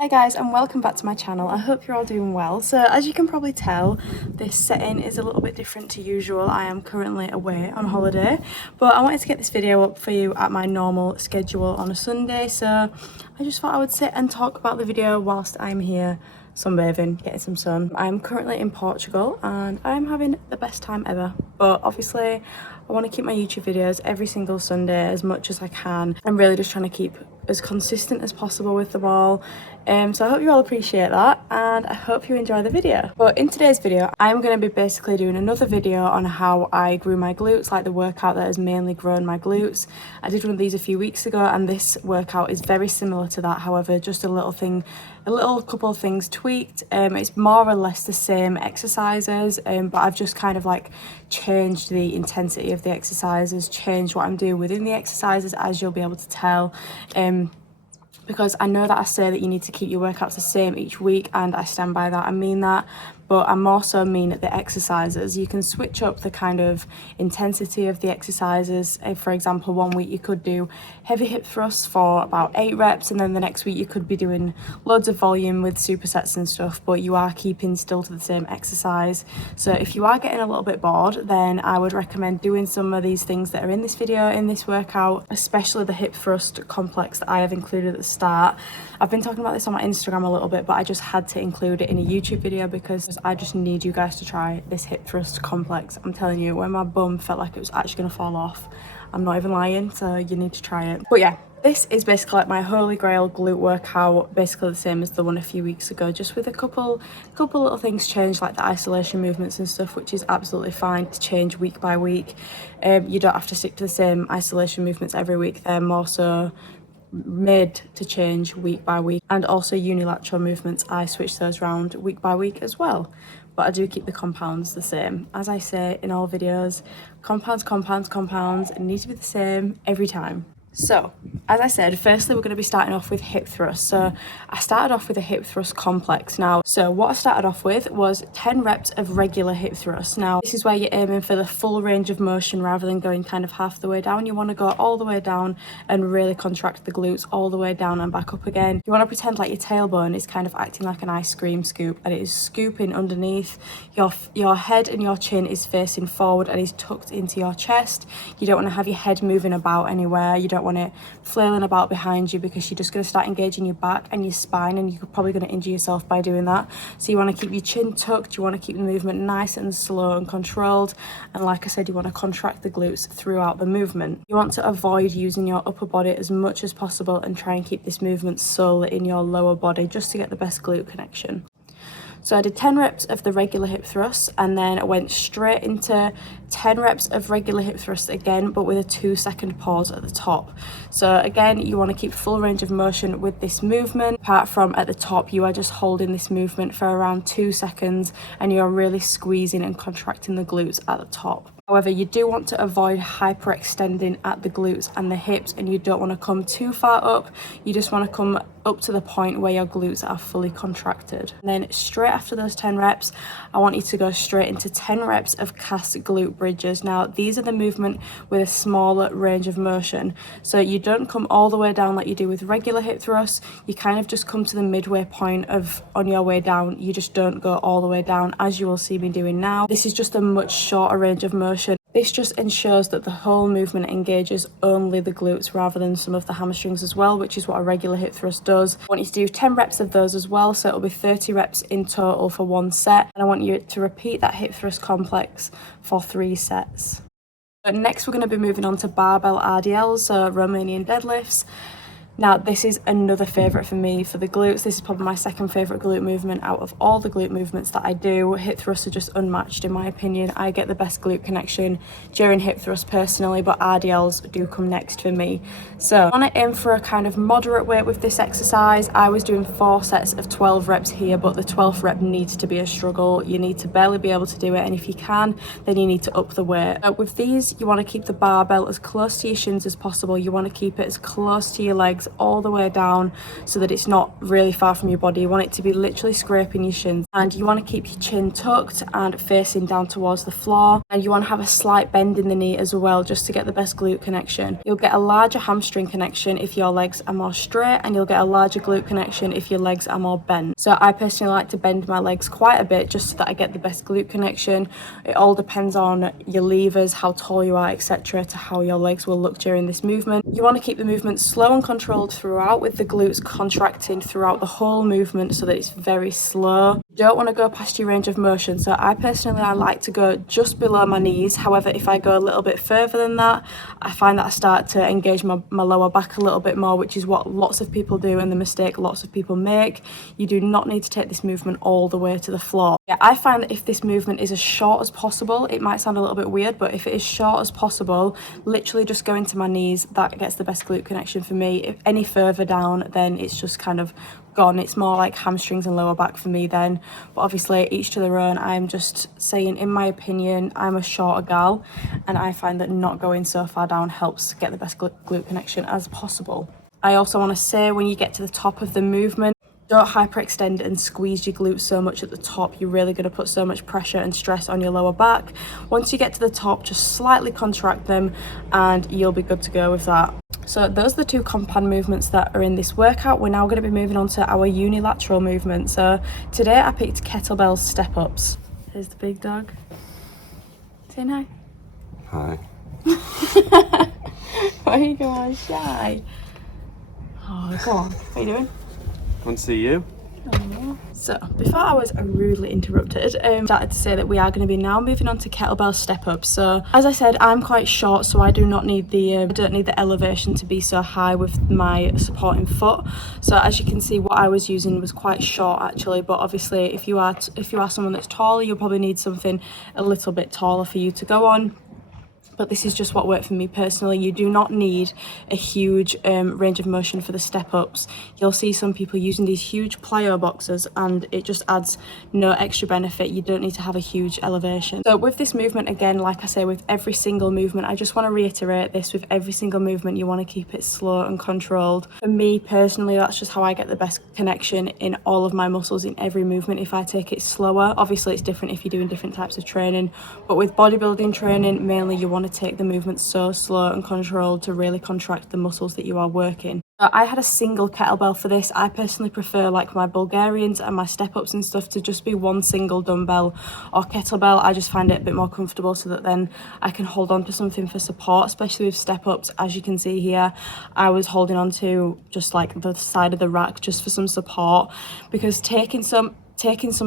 Hi guys, and welcome back to my channel. I hope you're all doing well. So as you can probably tell, this setting is a little bit different to usual. I am currently away on holiday, but I wanted to get this video up for you at my normal schedule on a Sunday, so I just thought I would sit and talk about the video whilst I'm here sunbathing, getting some sun. I'm currently in Portugal and I'm having the best time ever, but obviously I want to keep my YouTube videos every single Sunday as much as I can. I'm really just trying to keep as consistent as possible with them all. So I hope you all appreciate that and I hope you enjoy the video. But in today's video, I'm going to be basically doing another video on how I grew my glutes, like the workout that has mainly grown my glutes. I did one of these a few weeks ago and this workout is very similar to that, however, just a little couple of things tweaked. It's more or less the same exercises, but I've just kind of like changed the intensity of the exercises, changed what I'm doing within the exercises, as you'll be able to tell. Because I know that I say that you need to keep your workouts the same each week, and I stand by that, I mean that, but I also mean the exercises. You can switch up the kind of intensity of the exercises. For example, one week you could do heavy hip thrusts for about 8 reps, and then the next week you could be doing loads of volume with supersets and stuff, but you are keeping still to the same exercise. So if you are getting a little bit bored, then I would recommend doing some of these things that are in this video, in this workout, especially the hip thrust complex that I have included at the start. I've been talking about this on my Instagram a little bit, but I just had to include it in a YouTube video because I just need you guys to try this hip thrust complex. I'm telling you, when my bum felt like it was actually going to fall off, I'm not even lying, so you need to try it. But yeah, this is basically like my holy grail glute workout, basically the same as the one a few weeks ago, just with a couple little things changed, like the isolation movements and stuff, which is absolutely fine to change week by week. You don't have to stick to the same isolation movements every week. They're more so made to change week by week, and also unilateral movements, I switch those around week by week as well, but I do keep the compounds the same. As I say in all videos, compounds need to be the same every time. So, as I said, firstly we're going to be starting off with hip thrust. So I started off with a hip thrust complex. Now, so what I started off with was 10 reps of regular hip thrust. Now, this is where you're aiming for the full range of motion rather than going kind of half the way down. You want to go all the way down and really contract the glutes all the way down and back up again. You want to pretend like your tailbone is kind of acting like an ice cream scoop, and it is scooping underneath. Your head and your chin is facing forward and is tucked into your chest. You don't want to have your head moving about anywhere. You don't want it flailing about behind you, because you're just going to start engaging your back and your spine, and you're probably going to injure yourself by doing that. So you want to keep your chin tucked, you want to keep the movement nice and slow and controlled, and like I said, you want to contract the glutes throughout the movement. You want to avoid using your upper body as much as possible and try and keep this movement solely in your lower body just to get the best glute connection. So I did 10 reps of the regular hip thrust, and then I went straight into 10 reps of regular hip thrust again, but with a 2-second pause at the top. So again, you want to keep full range of motion with this movement. Apart from at the top, you are just holding this movement for around 2 seconds and you're really squeezing and contracting the glutes at the top. However, you do want to avoid hyperextending at the glutes and the hips, and you don't want to come too far up. You just want to come up to the point where your glutes are fully contracted. And then straight after those 10 reps, I want you to go straight into 10 reps of cast glute bridges. Now, these are the movement with a smaller range of motion. So you don't come all the way down like you do with regular hip thrusts. You kind of just come to the midway point on your way down. You just don't go all the way down, as you will see me doing now. This is just a much shorter range of motion. This just ensures that the whole movement engages only the glutes rather than some of the hamstrings as well, which is what a regular hip thrust does. I want you to do 10 reps of those as well, so it'll be 30 reps in total for one set, and I want you to repeat that hip thrust complex for 3 sets. But next we're going to be moving on to barbell RDLs, so Romanian deadlifts. Now, this is another favourite for me for the glutes. This is probably my second favourite glute movement out of all the glute movements that I do. Hip thrusts are just unmatched in my opinion. I get the best glute connection during hip thrusts personally, but RDLs do come next for me. So I want to aim for a kind of moderate weight with this exercise. I was doing 4 sets of 12 reps here, but the 12th rep needs to be a struggle. You need to barely be able to do it, and if you can, then you need to up the weight. With these, you want to keep the barbell as close to your shins as possible. You want to keep it as close to your legs legs all the way down so that it's not really far from your body. You want it to be literally scraping your shins, and you want to keep your chin tucked and facing down towards the floor, and you want to have a slight bend in the knee as well, just to get the best glute connection. You'll get a larger hamstring connection if your legs are more straight, and you'll get a larger glute connection if your legs are more bent. So I personally like to bend my legs quite a bit just so that I get the best glute connection. It all depends on your levers, how tall you are, etc., to how your legs will look during this movement. You want to keep the movement slow and controlled throughout, with the glutes contracting throughout the whole movement so that it's very slow. You don't want to go past your range of motion. So I like to go just below my knees. However, if I go a little bit further than that, I find that I start to engage my lower back a little bit more, which is what lots of people do and the mistake lots of people make. You do not need to take this movement all the way to the floor. Yeah, I find that if this movement is as short as possible, it might sound a little bit weird, but if it is short as possible, literally just going to my knees, that gets the best glute connection for me. If any further down, then it's just kind of gone. It's more like hamstrings and lower back for me then, but obviously each to their own. I'm just saying, in my opinion, I'm a shorter gal, and I find that not going so far down helps get the best glute connection as possible. I also want to say, when you get to the top of the movement, don't hyperextend and squeeze your glutes so much at the top. You're really going to put so much pressure and stress on your lower back. Once you get to the top, just slightly contract them and you'll be good to go with that. So those are the two compound movements that are in this workout. We're now going to be moving on to our unilateral movement. So today I picked Kettlebell Stepups. Here's the big dog. Say hi. Hi. Why are you going shy? Oh, go on. What are you doing? Want to see you? So before I was rudely interrupted, started to say that we are going to be now moving on to kettlebell step ups. So as I said, I'm quite short, so I do not need the don't need the elevation to be so high with my supporting foot. So as you can see, what I was using was quite short actually, but obviously if you are someone that's taller, you'll probably need something a little bit taller for you to go on. But this is just what worked for me personally. You do not need a huge range of motion for the step ups. You'll see some people using these huge plyo boxes and it just adds no extra benefit. You don't need to have a huge elevation. So with this movement, again, like I say, with every single movement, I just want to reiterate this, with every single movement, you want to keep it slow and controlled. For me personally, that's just how I get the best connection in all of my muscles in every movement. If I take it slower, obviously it's different if you're doing different types of training, but with bodybuilding training, mainly you want to take the movement so slow and controlled to really contract the muscles that you are working. I had a single kettlebell for this. I personally prefer, like my Bulgarians and my step ups and stuff, to just be one single dumbbell or kettlebell. I just find it a bit more comfortable so that then I can hold on to something for support, especially with step ups. As you can see here, I was holding on to just like the side of the rack just for some support, because taking some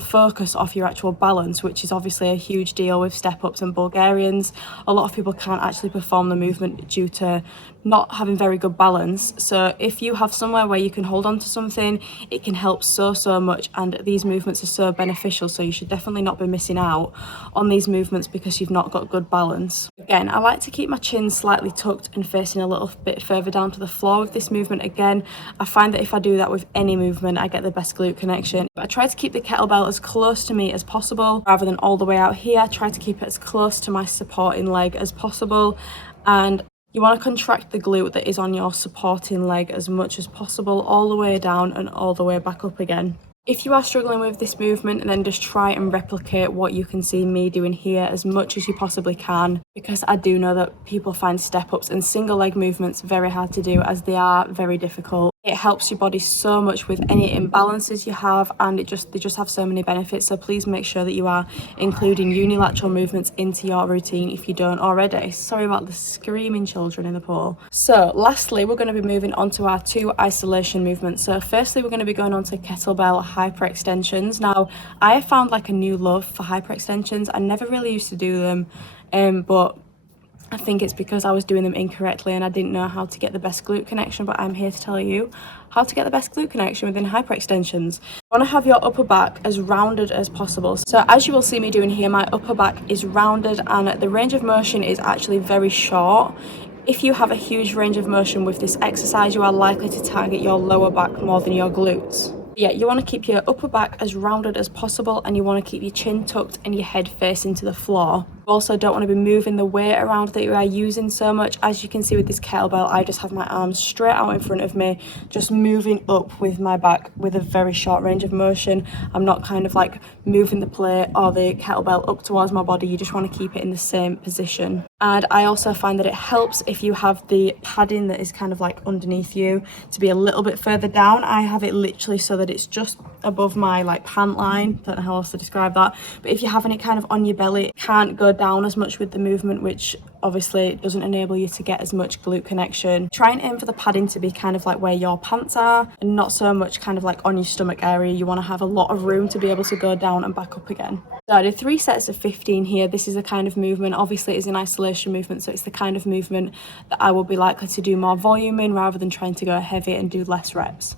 focus off your actual balance, which is obviously a huge deal with step ups and Bulgarians. A lot of people can't actually perform the movement due to not having very good balance. So if you have somewhere where you can hold on to something, it can help so much, and these movements are so beneficial. So you should definitely not be missing out on these movements because you've not got good balance. Again, I like to keep my chin slightly tucked and facing a little bit further down to the floor with this movement. Again, I find that if I do that with any movement, I get the best glute connection. I try to keep the kettlebell as close to me as possible rather than all the way out here. I try to keep it as close to my supporting leg as possible, and you want to contract the glute that is on your supporting leg as much as possible, all the way down and all the way back up again. If you are struggling with this movement, then just try and replicate what you can see me doing here as much as you possibly can, because I do know that people find step ups and single leg movements very hard to do, as they are very difficult. It helps your body so much with any imbalances you have, and they just have so many benefits. So please make sure that you are including unilateral movements into your routine if you don't already. Sorry about the screaming children in the pool. So lastly, we're going to be moving on to our two isolation movements. So firstly, we're going to be going on to kettlebell hyperextensions. Now, I found like a new love for hyperextensions. I never really used to do them, but I think it's because I was doing them incorrectly and I didn't know how to get the best glute connection, but I'm here to tell you how to get the best glute connection within hyperextensions. You want to have your upper back as rounded as possible. So as you will see me doing here, my upper back is rounded and the range of motion is actually very short. If you have a huge range of motion with this exercise, you are likely to target your lower back more than your glutes. Yeah, you want to keep your upper back as rounded as possible, and you want to keep your chin tucked and your head facing to the floor. You also don't want to be moving the weight around that you are using so much. As you can see with this kettlebell, I just have my arms straight out in front of me, just moving up with my back with a very short range of motion. I'm not kind of like moving the plate or the kettlebell up towards my body. You just want to keep it in the same position. And I also find that it helps if you have the padding that is kind of like underneath you to be a little bit further down. I have it literally so that it's just above my like pant line. Don't know how else to describe that, but if you're having it kind of on your belly, it can't go down as much with the movement, which obviously doesn't enable you to get as much glute connection. Try and aim for the padding to be kind of like where your pants are and not so much kind of like on your stomach area. You want to have a lot of room to be able to go down and back up again. So I did 3 sets of 15 here. This is the kind of movement, obviously it is an isolation movement, so it's the kind of movement that I will be likely to do more volume in rather than trying to go heavy and do less reps.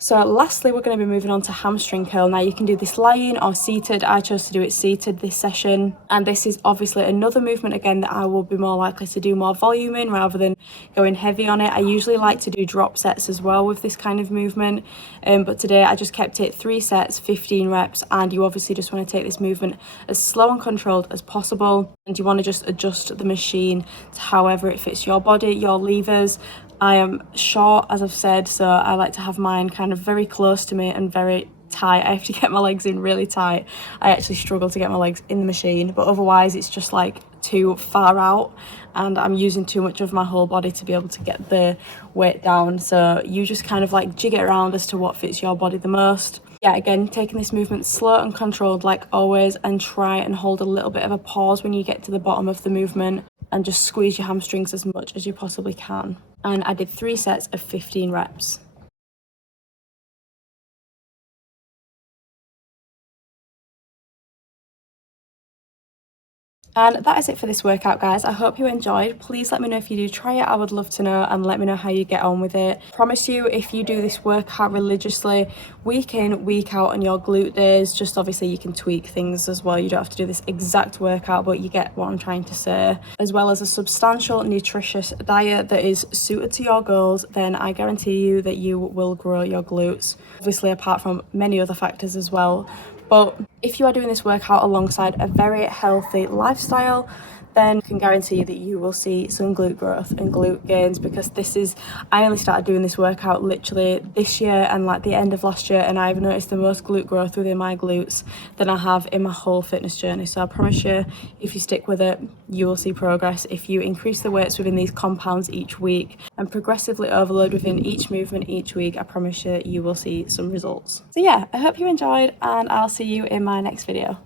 So lastly, we're going to be moving on to hamstring curl. Now you can do this lying or seated. I chose to do it seated this session. And this is obviously another movement again that I will be more likely to do more volume in rather than going heavy on it. I usually like to do drop sets as well with this kind of movement. But today I just kept it 3 sets, 15 reps. And you obviously just want to take this movement as slow and controlled as possible. And you want to just adjust the machine to however it fits your body, your levers. I am short, as I've said, so I like to have mine kind of very close to me and very tight. I have to get my legs in really tight. I actually struggle to get my legs in the machine, but otherwise it's just like too far out and I'm using too much of my whole body to be able to get the weight down. So you just kind of like jig it around as to what fits your body the most. Yeah, again, taking this movement slow and controlled like always, and try and hold a little bit of a pause when you get to the bottom of the movement and just squeeze your hamstrings as much as you possibly can. And I did 3 sets of 15 reps. And that is it for this workout, guys. I hope you enjoyed. Please let me know if you do try it. I would love to know, and let me know how you get on with it. Promise you, if you do this workout religiously, week in, week out on your glute days, just obviously you can tweak things as well. You don't have to do this exact workout, but you get what I'm trying to say. As well as a substantial, nutritious diet that is suited to your goals, then I guarantee you that you will grow your glutes. Obviously, apart from many other factors as well. But if you are doing this workout alongside a very healthy lifestyle, then I can guarantee that you will see some glute growth and glute gains, because I only started doing this workout literally this year and like the end of last year, and I've noticed the most glute growth within my glutes than I have in my whole fitness journey. So I promise you, if you stick with it, you will see progress. If you increase the weights within these compounds each week and progressively overload within each movement each week, I promise you, you will see some results. So yeah, I hope you enjoyed, and I'll see you in my next video.